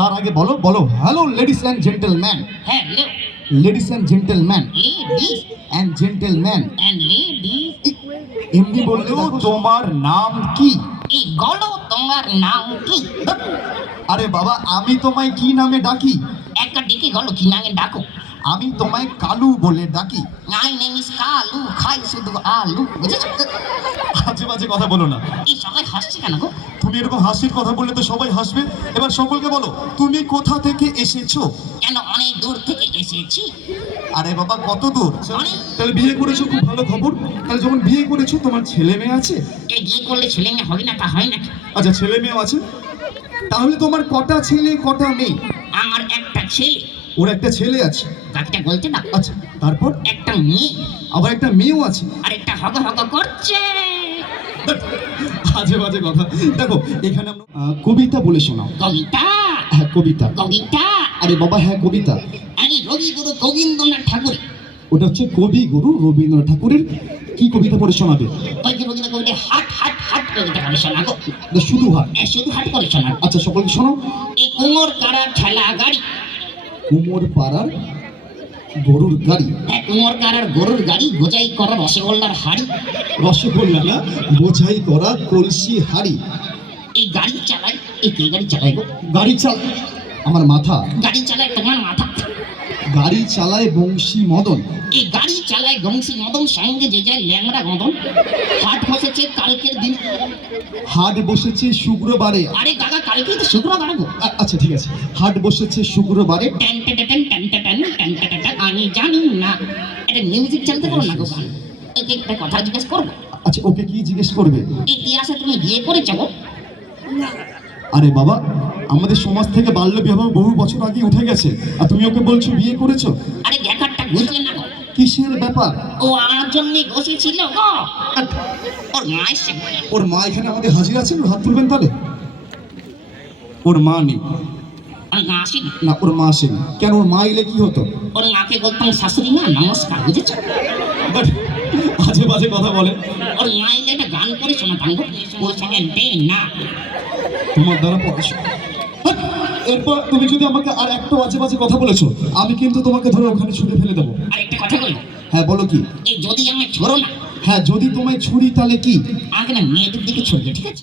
তার আগে বলো বলো hello ladies and gentleman. Hello ladies and gentleman ladies and gentleman. And ladies. এমনি বললো তোমার নাম কি? এই গলো তোমার নাম কি? আরে বাবা আমি তোমায় কি নামে ডাকি? একটা ডেকে গলো কি নামে ডাকো? আমি তোমায় কালু বলে ডাকি। মাই নেম ইজ কালু, খাই শুধু আলু। বুঝেছো? আজে বাজে কথা বলো না। এই সবাই হাসছে কেন গো? তুমি এরকম হাসির কথা বললে তো সবাই হাসবে। এবার সকলকে বলো তুমি কোথা থেকে এসেছো? কেন অনেক দূর থেকে এসেছি। আরে বাবা কত দূর? অনেক। তাহলে বিয়ে করেছো, খুব ভালো খবর। তাহলে যখন বিয়ে করেছো তোমার ছেলে মেয়ে আছে? এই বিয়ে করলে ছেলে মেয়ে হবে না তা হয় নাকি? আচ্ছা ছেলে মেয়েও আছে। তাহলে তোমার কটা ছেলে কটা মেয়ে? আমার একটা ছেলে। ওর একটা ছেলে আছে। বাকিটা বলতে না। আচ্ছা তারপর? একটা মেয়ে। আবার একটা মেয়েও আছে। আর একটা হগ হগ করছে। আজে বাজে কথা। দেখো এখানে আমরা কবিতা বলে শোনাও। কবিতা? হ্যাঁ কবিতা। কবিতা? আরে বাবা হ্যাঁ কবিতা। আমি রবিগুরু গোবিন্দনাথ ঠাকুর। ওটা হচ্ছে কবি গুরু রবীন্দ্রনাথ ঠাকুরের কি কবিতা পড়ে শোনাবে? ওই যে রবীন্দ্র কবিতা হাট হাট হাট কবিতা করে শোনাবো। শুধু হাট? শুধু হাট করে শোনাবো। আচ্ছা সকলকে শোনাও। এই কোমর কারা ঠেলা গাড়ি। কুমোর পাড়ার গরুর গাড়ি। কোমর কারার গরুর গাড়ি, গোজাই করা রসগোল্লার হাড়ি। রসগোল্লা না, বোঝাই করা কলসি হাড়ি। এই গাড়ি চালায়, এই কে গাড়ি চালায় গো? গাড়ি চাল আমার মাথা। গাড়ি চালায় তোমার মাথা। গাড়ি চালায় বংশী মদন। এই গাড়ি চালায় বংশী মদন, সঙ্গে যে যায় ল্যাংড়া গদন। হাট বসেছে কালকের দিন। হাট বসেছে শুক্রবারে। আরে দাদা কালকেই তো শুক্রবার গো। আচ্ছা ঠিক আছে, হাট বসেছে শুক্রবারে। Tan tan tan tan tan tan tan tan. আমি জানি না। এটা মিউজিক চালাতে পারো না গো গান। একে একটা কথা জিজ্ঞেস করবো? আচ্ছা ওকে কি জিজ্ঞেস করবে? ইতিহাসে তুমি বিয়ে করেছো গো? আরে বাবা আমাদের সমাজ থেকে বাল্য বিবাহ বহু বছর আগে উঠে গেছে, আর তুমি ওকে বলছো বিয়ে করেছো? আরে ব্যাপারটা বুঝলে না গো? কিসের ব্যাপার? ও আমার জন্য বসেছিল গো। ওর মা এসে। ওর মা এখানে আমাদের হাজির আছেন, ওর হাত তুলবেন তাহলে। ওর মা নেই। ওর মা আসেনি। না ওর মা আসেনি। কেন ওর মা এলে কি হতো? ওর মাকে বলতাম শাশুড়ি মা নমস্কার। বুঝেছো? আজে বাজে কথা বলে। ওর মা এলে একটা গান করে শোনাতাম গো। ও সেকেন্ডে না। তোমার দ্বারা পড়াশোনা। এরপর তুমি যদি আমাকে আর একটা বাজে বাজে কথা বলেছো আমি কিন্তু তোমাকে ধরে ওখানে ছুঁড়ে ফেলে দেবো। আর একটা কথা বলি। হ্যাঁ বলো কি? এই যদি আমি ছোড়ো না। হ্যাঁ যদি তোমায় ছুরি তাহলে কি? আমাকে না মেয়েদের দিকে ছড়বে, ঠিক আছে?